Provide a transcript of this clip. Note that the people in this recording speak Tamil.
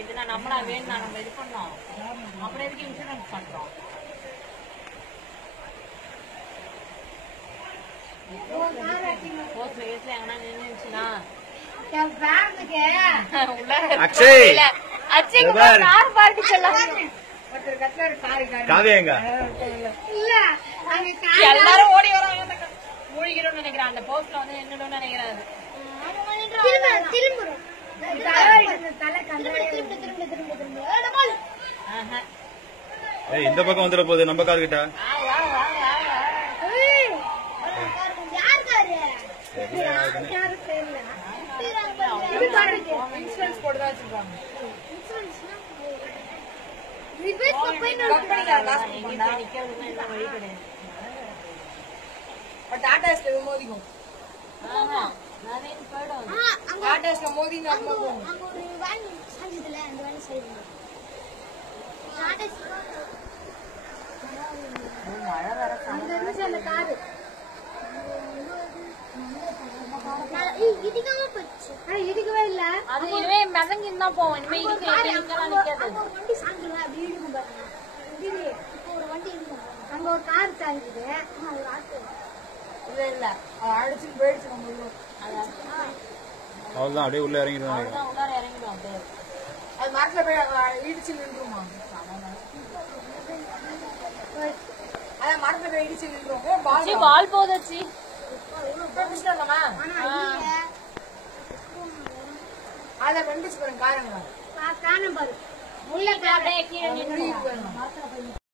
இதுனா நம்மளா வேணும் நம்ம இது பண்ணோம். அப்புறம் எதுக்கு இன்சூரன்ஸ் பண்றோம்? போஸ்ட்ல கேஸ்ல எங்கன்னா நின்னுச்சுன்னா எல்லாரும் ஓடி வராங்க. மூழ்கிடும் நினைக்கிறேன். அந்த போஸ்ட்ல வந்து நின்னுடும் நினைக்கிறாரு. இந்த பக்கம் வந்துட போகுது நம்ம கார் கிட்ட. இன்சூரன்ஸ் போட்டுதான் வச்சிருக்காங்க. டாடா ஸ்டே மோதிக்கும். டாடா ஸ்டே மோதி மழை வர அந்த காரு இடிக்கவே இல்ல. அது இனிமே மிதங்கின்னு தான் போவோம். இனிமே அங்க ஒரு கார் சாஞ்சுது. இல்ல இல்ல அடிச்சு போயிடுச்சு. அவ்வளவுதான் அப்படியே உள்ள இறங்கிடுவோம். உள்ளார இறங்கிடும். அப்படியே அது மரத்துல போய் இடிச்சு நின்றுமா? அதான் மரத்துல போய் இடிச்சு நின்றுவோம். பால் போதாச்சு. அத வெண்டிச்சு பாருங்க. காரங்க காணம் பாரு. உள்ள அப்படியே கீழே நின்று